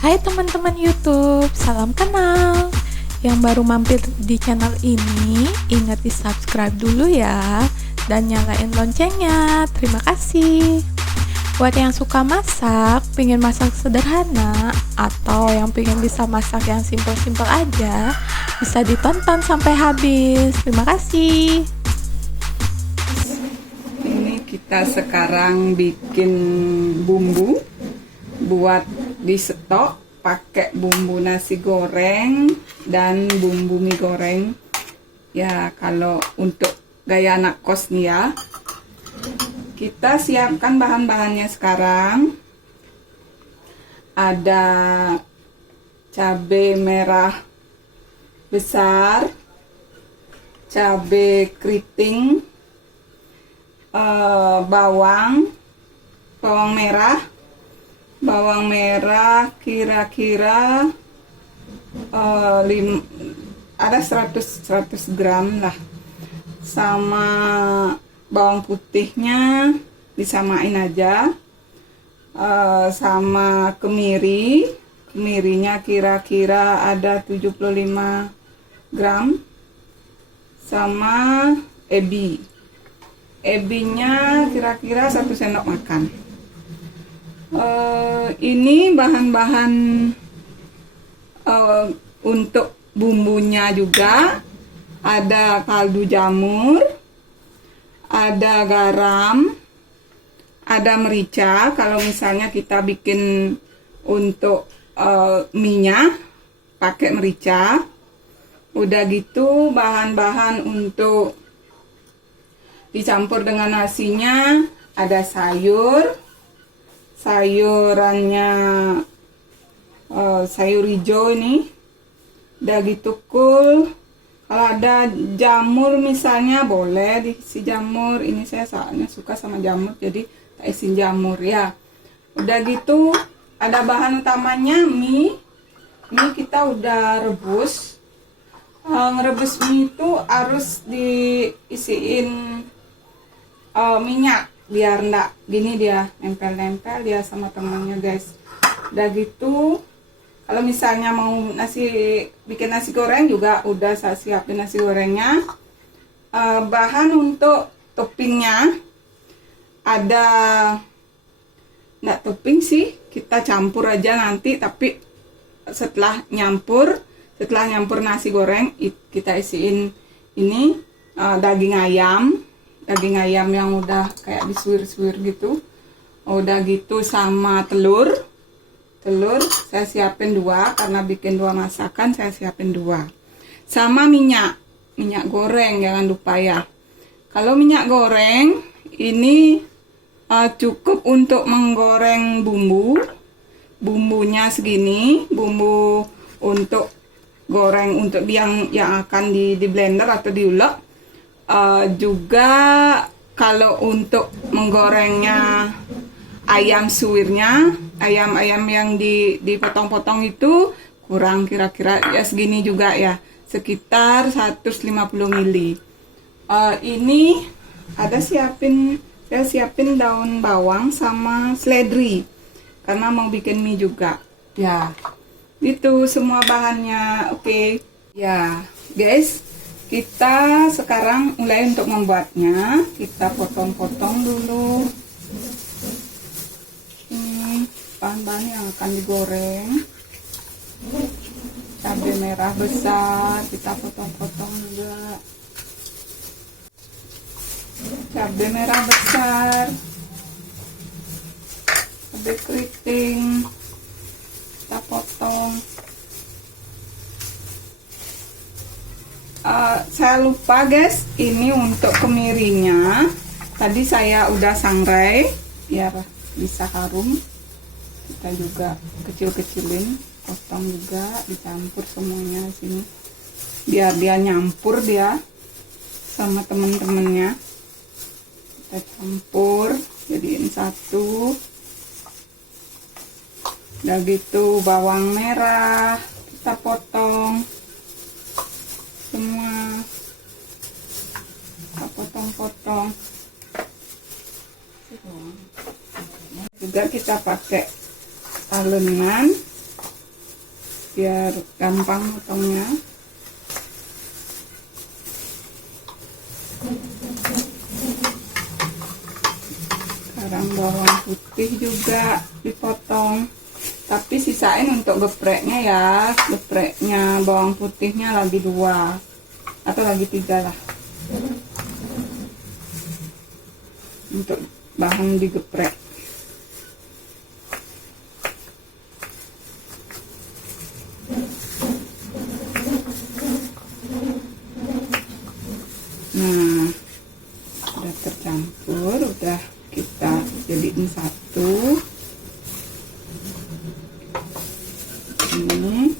Hai teman-teman YouTube, salam kenal. Yang baru mampir di channel ini, ingat di subscribe dulu ya, dan nyalain loncengnya. Terima kasih. Buat yang suka masak, pengen masak sederhana, atau yang pengen bisa masak yang simpel-simpel aja, bisa ditonton sampai habis. Terima kasih. Ini kita sekarang bikin bumbu buat di stok, pakai bumbu nasi goreng dan bumbu mie goreng ya. Kalau untuk gaya anak kos nih ya, kita siapkan bahan-bahannya sekarang. Ada cabai merah besar, cabai keriting, bawang merah kira-kira ada 100 gram lah, sama bawang putihnya disamain aja, sama kemirinya kira-kira ada 75 gram, sama ebinya kira-kira 1 sendok makan. Ini bahan-bahan untuk bumbunya juga ada kaldu jamur, ada garam, ada merica. Kalau misalnya kita bikin untuk minyak pakai merica. Udah gitu bahan-bahan untuk dicampur dengan nasinya, ada sayurannya, sayur hijau ini, daging tukul. Kalau ada jamur misalnya boleh diisi jamur. Ini saya soalnya suka sama jamur, jadi tak isi jamur ya. Udah gitu ada bahan utamanya mie. Ini kita udah rebus. Ngerebus mie itu harus diisiin minyak biar enggak gini dia nempel-nempel dia sama temannya guys. Udah gitu kalau misalnya mau bikin nasi goreng juga udah saya siapin nasi gorengnya. Bahan untuk toppingnya ada, enggak topping sih, kita campur aja nanti, tapi setelah nyampur nasi goreng kita isiin ini daging ayam yang udah kayak disuir-suir gitu. Udah gitu sama telur saya siapin 2 karena bikin 2 masakan, saya siapin 2. Sama minyak goreng, jangan lupa ya. Kalau minyak goreng ini cukup untuk menggoreng bumbunya segini, bumbu untuk goreng untuk yang akan di blender atau diulek. Juga kalau untuk menggorengnya ayam suwirnya, ayam yang dipotong-potong itu kurang, kira-kira ya segini juga ya, sekitar 150 ml. Ini saya siapin daun bawang sama seledri karena mau bikin mie juga ya. Itu semua bahannya. Oke. Ya guys, kita sekarang mulai untuk membuatnya. Kita potong-potong dulu ini bahan-bahan yang akan digoreng. Cabai merah besar kita potong-potong juga, cabai merah besar, cabai keriting kita potong. Saya lupa guys, ini untuk kemirinya tadi saya udah sangrai biar bisa harum. Kita juga kecil-kecilin, potong juga, dicampur semuanya sini biar dia nyampur dia sama temen-temennya. Kita campur jadiin satu. Udah gitu bawang merah kita potong semua, kita potong-potong. Juga kita pakai alenan biar gampang potongnya. Sekarang bawang putih juga dipotong, tapi sisain untuk gepreknya ya. Gepreknya bawang putihnya lagi 2 atau lagi 3 lah, untuk bahan digeprek. Nah, udah tercampur, udah kita jadiin satu. Ini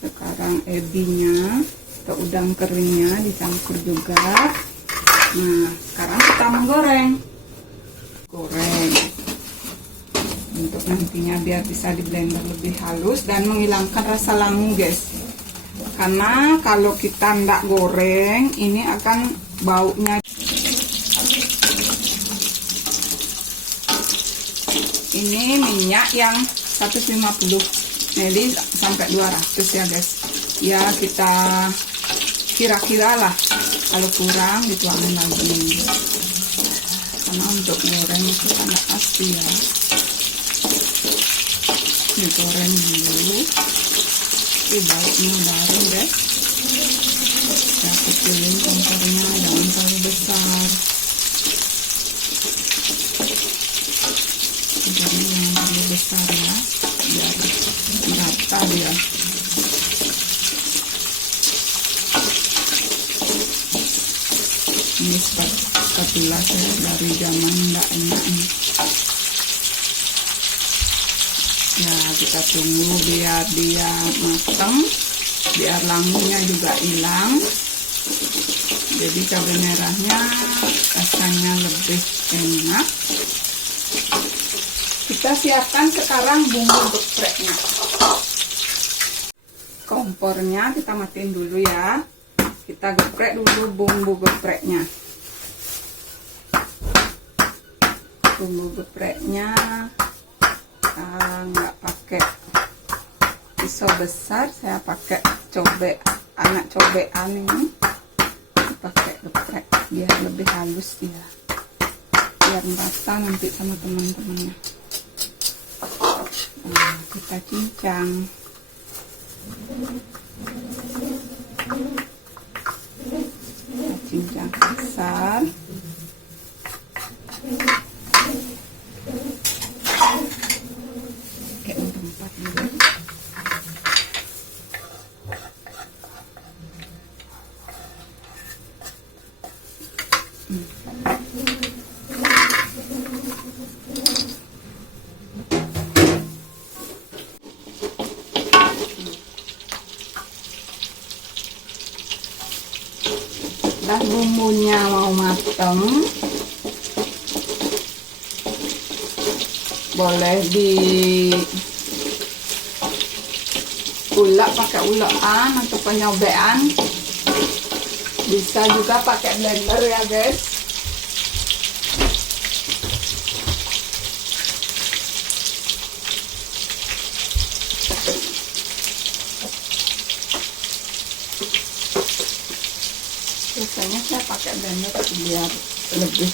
sekarang ebinya atau udang keringnya dicampur juga. Nah, sekarang kita menggoreng. Goreng untuk nantinya biar bisa di blender lebih halus dan menghilangkan rasa langu, guys. Karena kalau kita ndak goreng, ini akan baunya. Ini minyak yang 150 ml sampai 200 ya, guys. Ya, kita kira-kira lah, kalau kurang dituangin lagi. Karena untuk goreng itu sangat pasti ya. Digoreng dulu. Baunya baru, guys. Ya, kecilin kompornya, jangan terlalu besar. Jadi yang terlalu besar ya, biar merata dia. Ini spatula saya dari zaman nggak enak ini. Ya, kita tunggu biar dia matang, biar langunya juga hilang. Jadi cabai merahnya rasanya lebih enak. Kita siapkan sekarang bumbu gepreknya. Kompornya kita matiin dulu ya. Kita geprek dulu bumbu gepreknya. Bumbu gepreknya nggak pakai pisau besar, saya pakai anak cobean ini, pakai geprek biar lebih halus dia, biar merata nanti sama teman-temannya. Nah, kita cincang. Kita cincang besar. Dah bumbunya mau mateng, boleh diulek pakai ulekan atau penyobean, bisa juga pakai blender ya, guys. Biasanya saya pakai blender biar lebih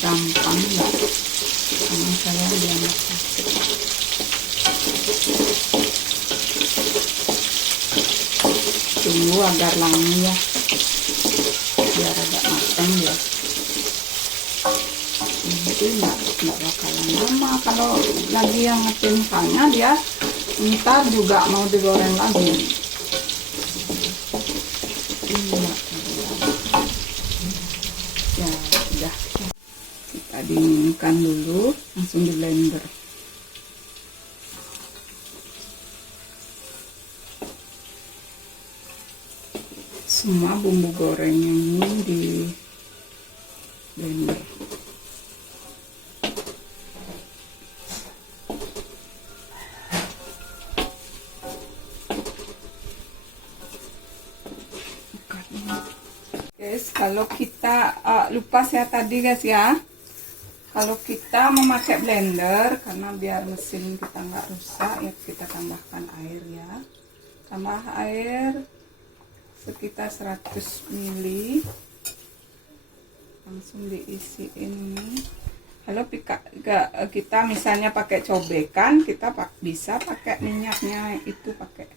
gampang ya, sama saya dia masak. Tunggu agar langu ya, biar agak matang ya. Jadi nggak bakalan lama. Kalau lagi yang ngetimpannya dia ntar juga mau digoreng lagi. Ya udah, kita dinginkan dulu, langsung di blender. Semua bumbu gorengnya ini di blender. Guys, kalau kita lupa saya tadi guys ya, Kalau kita memakai blender, karena biar mesin kita nggak rusak, ya kita tambahkan air ya. Tambah air sekitar 100 ml. Langsung diisiin ini. Kalau kita misalnya pakai cobekan, kita bisa pakai minyaknya itu pakai.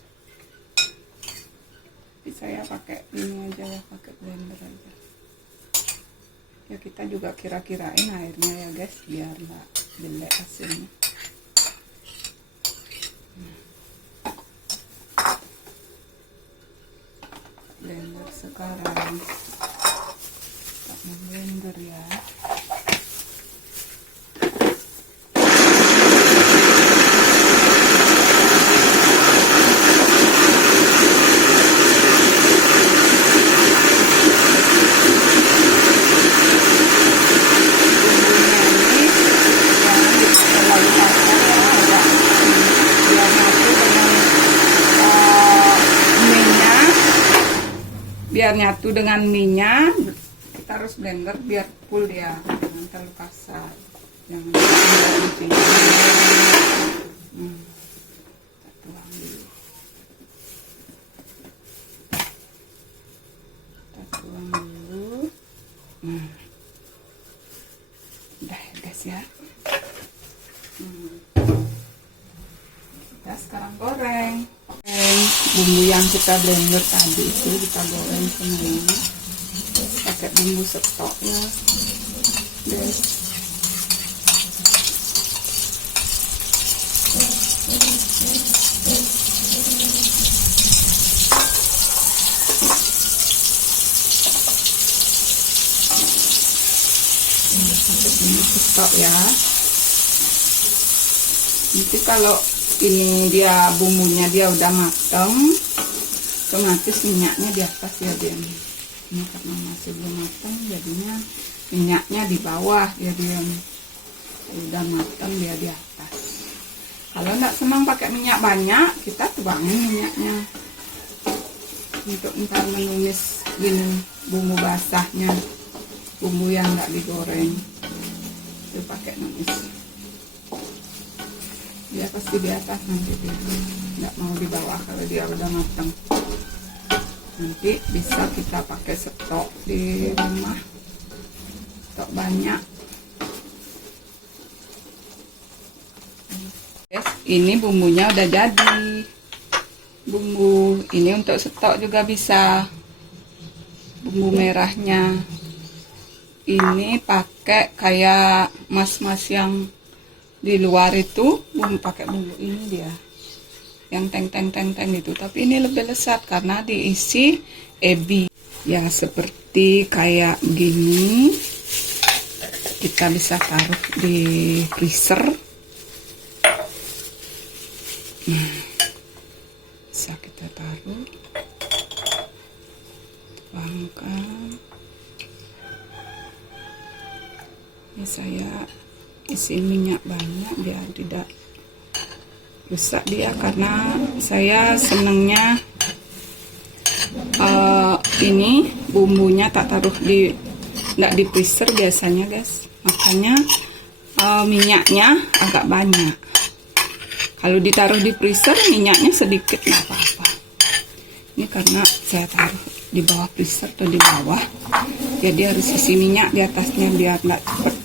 Tapi saya pakai ini aja ya, pakai blender aja. Ya kita juga kira-kirain airnya ya guys, biar nggak jelek hasilnya. Blender sekarang, kita blender ya. Biar nyatu dengan minyak, kita harus blender biar full ya, jangan terlalu kasar, jangan terlalu tinggi. Kita tuang dulu, udah ya guys ya. Kita sekarang goreng. Bumbu yang kita blender tadi itu kita goreng semuanya pakai bumbu stok ya guys. Pakai bumbu stok ya. Nanti kalau ini dia bumbunya dia udah mateng, otomatis minyaknya di atas ya dia. Ini karena masih belum mateng, jadinya minyaknya di bawah ya dia. Udah mateng dia di atas. Kalau nggak senang pakai minyak banyak, kita tuangin minyaknya untuk ntar menumis gini bumbu basahnya, bumbu yang nggak digoreng, itu pakai numis. Dia pasti di atas nanti, dia nggak mau di bawah kalau dia udah matang. Nanti bisa kita pakai stok di rumah, stok banyak. Yes, ini bumbunya udah jadi. Bumbu ini untuk stok juga bisa. Bumbu merahnya ini pakai kayak mas-mas yang di luar itu, pakai bumbu ini dia yang teng itu, tapi ini lebih lezat karena diisi ebi ya. Seperti kayak gini, kita bisa taruh di freezer. Bisa kita taruh, tuangkan. Ini saya isi minyak banyak biar tidak rusak dia, karena saya senangnya ini bumbunya tak taruh nggak di freezer biasanya guys, makanya minyaknya agak banyak. Kalau ditaruh di freezer minyaknya sedikit nggak apa-apa. Ini karena saya taruh di bawah freezer atau di bawah, jadi harus isi minyak di atasnya biar nggak cepet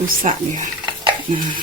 rusak ya. Nah,